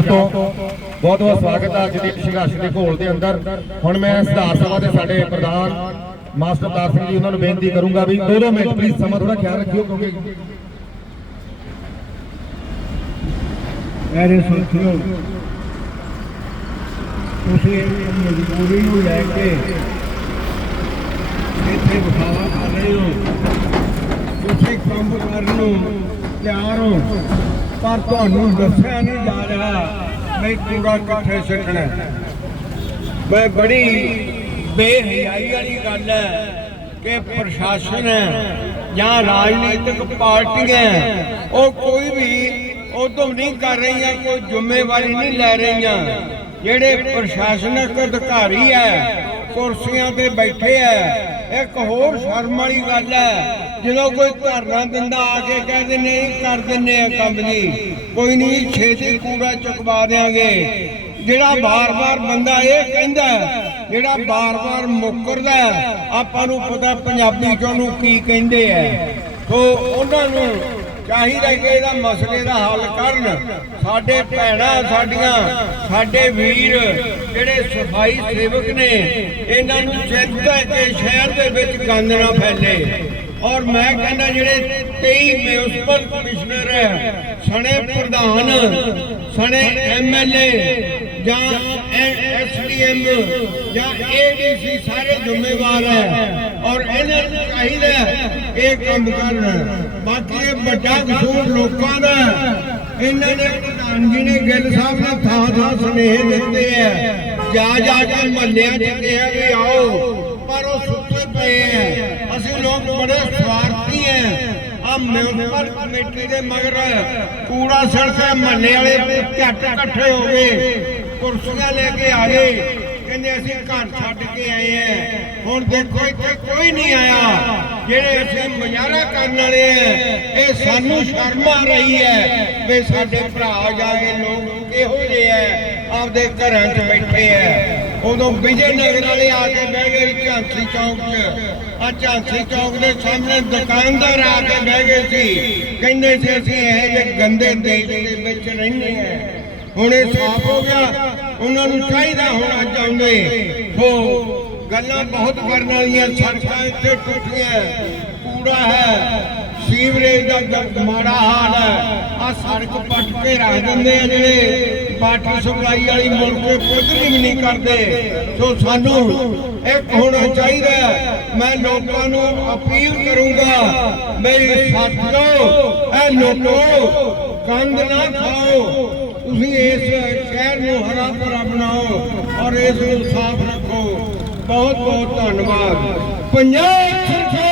ਪੰਜਾਬ ਤੋਂ ਬਹੁਤ ਬਹੁਤ ਸਵਾਗਤ ਹੈ ਅੱਜ ਦੀ ਸੰਘਰਸ਼ ਦੇ ਘੋਲ ਦੇ ਅੰਦਰ। ਹੁਣ ਮੈਂ ਸੁਧਾਰ ਸਭਾ ਦੇ ਸਾਡੇ ਪ੍ਰਧਾਨ ਮਾਸਟਰ ਅਵਤਾਰ ਸਿੰਘ ਜੀ, ਉਹਨਾਂ ਨੂੰ ਬੇਨਤੀ ਕਰੂੰਗਾ ਵੀ ਦੋ ਦੋ ਮਿੰਟ ਪਲੀਜ਼ ਸਮਾਂ ਥੋੜਾ ਖਿਆਲ ਰੱਖਿਓ ਕਿਉਂਕਿ ਮੇਰੇ ਸਾਥੀਓ, ਤੁਸੀਂ ਮਜਬੂਰੀ ਨੂੰ ਲੈ ਕੇ ਇੱਥੇ ਵਿਖਾਵਾ ਕਰ ਰਹੇ ਹੋ। ਤੁਸੀਂ ਕੰਮ ਕਰਨ ਨੂੰ ਤਿਆਰ ਹੋ। ਪਰ ਤੁਹਾਨੂੰ ਦੱਸਿਆ ਨਹੀਂ ਜਾ ਰਿਹਾ ਮੈਂ ਕੂੜਾ ਕਿੱਥੇ ਸਿੱਟਣਾ ਮੈਂ ਬੜੀ ਬੇਹਯਾਈ ਵਾਲੀ ਗੱਲ ਹੈ ਕਿ ਪ੍ਰਸ਼ਾਸਨ ਜਾਂ ਰਾਜਨੀਤਿਕ ਪਾਰਟੀਆਂ ਉਹ ਕੋਈ ਵੀ ਉਦੋਂ ਨਹੀਂ ਕਰ ਰਹੀਆਂ, ਕੋਈ ਜ਼ਿੰਮੇਵਾਰੀ ਨਹੀਂ ਲੈ ਰਹੀਆਂ। ਜਿਹੜੇ ਪ੍ਰਸ਼ਾਸਨਿਕ ਅਧਿਕਾਰੀ ਹੈ, ਕੁਰਸੀਆਂ ਤੇ ਬੈਠੇ ਹੈ ਇੱਕ ਹੋਰ ਸ਼ਰਮ ਵਾਲੀ ਗੱਲ ਹੈ। ਜਦੋਂ ਕੋਈ ਧਰਨਾ ਦਿੰਦਾ ਆ ਕੇ ਕਹਿੰਦੇ ਨਹੀਂ, ਕਰ ਦਿੰਨੇ ਆ ਕੰਮ ਜੀ। ਕੋਈ ਨਹੀਂ, ਛੇਤੀ ਕੂੜਾ ਚੁਕਵਾ ਦੇਾਂਗੇ ਜਿਹੜਾ ਬਾਰ-ਬਾਰ ਬੰਦਾ ਇਹ ਕਹਿੰਦਾ, ਜਿਹੜਾ ਬਾਰ-ਬਾਰ ਮੁੱਕਰਦਾ, ਆਪਾਂ ਨੂੰ ਪਤਾ ਪੰਜਾਬੀ ਚ ਉਹਨੂੰ ਕੀ ਕਹਿੰਦੇ ਐ ਸੋ ਉਹਨਾਂ ਨੂੰ ਚਾਹੀਦਾ ਕਿ ਇਹਦਾ ਮਸਲੇ ਦਾ ਹੱਲ ਕਰਨ। ਸਾਡੇ ਭੈਣਾਂ, ਸਾਡੀਆਂ, ਸਾਡੇ ਵੀਰ, ਜਿਹੜੇ ਸਫ਼ਾਈ ਸੇਵਕ ਨੇ, ਇਹਨਾਂ ਨੂੰ ਚਾਹੀਦਾ ਹੈ ਕਿ ਸ਼ਹਿਰ ਦੇ ਵਿੱਚ ਗੰਦ ਨਾ ਫੈਲੇ। ਔਰ ਮੈਂ ਕਹਿੰਦਾ ਜਿਹੜੇ 23 ਮਿਊਨਿਸਪਲ ਕਮਿਸ਼ਨਰ ਹੈ, ਸਣੇ ਪ੍ਰਧਾਨ, ਸਣੇ ਐਮਐਲਏ ਜਾਂ ਐਸਡੀਐਮ ਜਾਂ ਏਡੀਸੀ ਸਾਰੇ ਜ਼ਿੰਮੇਵਾਰ ਹੈ। ਔਰ ਇਹਨਾਂ ਨੂੰ ਚਾਹੀਦਾ ਇਹ ਕੰਮ ਕਰਨ। ਬਾਕੀ ਇਹ ਵੱਡਾ ਕਸੂਰ ਲੋਕਾਂ ਦਾ ਇਹਨਾਂ ਨੇ ਪ੍ਰਧਾਨ ਜੀ ਨੇ ਗਿੱਲ ਸਾਹਿਬ ਨੇ ਥਾਂ ਥਾਂ ਸੁਨੇਹੇ ਦਿੱਤੇ ਹੈ ਜਾ ਜਾ ਕੇ ਮਹੱਲਿਆਂ ਚ ਕਿਹਾ ਵੀ ਆਓ, ਪਰ ਉਹ ਸੁੱਤੇ ਪਏ ਹੈ ਅਸੀਂ ਲੋਕ ਬੜੇ ਸਵਾਰਥੀ ਹੈ ਆ ਮਿਊਨਿਸਪਲ ਕਮੇਟੀ ਦੇ ਮਗਰ ਕੂੜਾ ਸੜਕ ਮਹੱਲੇ ਵਾਲੇ ਝੱਟ ਇਕੱਠੇ ਹੋ ਗਏ। ਕੁਰਸੀਆਂ ਲੈ ਕੇ ਆ ਗਏ। ਕਹਿੰਦੇ ਅਸੀਂ ਘਰ ਛੱਡ ਕੇ ਆਏ ਆ ਹੁਣ ਦੇਖੋ ਇੱਥੇ ਕੋਈ ਨਹੀਂ ਆਇਆ। ਜਿਹੜੇ ਅਸੀਂ ਮਜ਼ਾਰਾ ਕਰਨ ਵਾਲੇ ਆ ਇਹ ਸਾਨੂੰ ਸ਼ਰਮ ਆ ਰਹੀ ਹੈ ਵੀ ਸਾਡੇ ਭਰਾ ਜਾ ਕੇ ਲੋਕ ਕਿਹੋ ਜਿਹੇ ਆ ਆਪਦੇ ਘਰਾਂ 'ਚ ਬੈਠੇ ਆ ਉਦੋਂ ਵਿਜੇ ਨਗਰ ਵਾਲੇ ਆ ਕੇ ਬਹਿ ਗਏ ਝਾਂਸੀ ਚੌਕ 'ਚ। ਆ ਝਾਂਸੀ ਚੌਕ ਦੇ ਸਾਹਮਣੇ ਦੁਕਾਨਦਾਰ ਆ ਕੇ ਬਹਿ ਗਏ ਸੀ। ਕਹਿੰਦੇ ਸੀ, ਅਸੀਂ ਇਹ ਜਿਹੇ ਗੰਦੇ ਦੇਸ਼ ਦੇ ਵਿੱਚ ਰਹਿੰਦੇ ਆ ਹੁਣ ਇਹ ਸਾਫ਼ ਹੋ ਗਿਆ। ਉਹਨਾਂ ਨੂੰ ਚਾਹੀਦਾ ਹੋਣਾ ਚਾਹੁੰਦੇ। ਹੋ, ਗੱਲਾਂ ਬਹੁਤ ਕਰਨ ਵਾਲੀਆਂ ਸੜਕਾਂ ਇੱਥੇ ਟੁੱਟੀਆਂ ਕੂੜਾ ਹੈ, ਸੀਵਰੇਜ ਦਾ ਮਾੜਾ ਹਾਲ ਹੈ। ਆ ਸੜਕ ਪੱਟ ਕੇ ਰੱਖ ਦਿੰਦੇ ਆ ਜਿਹੜੇ ਵਾਟਰ ਸਪਲਾਈ ਵਾਲੀ ਮੁੜ ਕੇ ਵੀ ਨਹੀਂ ਕਰਦੇ। ਸੋ ਸਾਨੂੰ ਇੱਕ ਹੋਣਾ ਚਾਹੀਦਾ ਮੈਂ ਲੋਕਾਂ ਨੂੰ ਅਪੀਲ ਕਰੂੰਗਾ, ਮੇਰੀ ਸਾਥੀਓ ਇਹ ਲੋਕੋ ਕੰਦ ਨਾ ਖਾਓ। ਤੁਸੀਂ ਇਸ ਸ਼ਹਿਰ ਨੂੰ ਹਰਾ ਭਰਾ ਬਣਾਓ ਔਰ ਇਸ ਨੂੰ ਸਾਫ਼ ਰੱਖੋ। ਬਹੁਤ ਬਹੁਤ ਧੰਨਵਾਦ। ਪੰਜਾਬ ਸਰਕਾਰ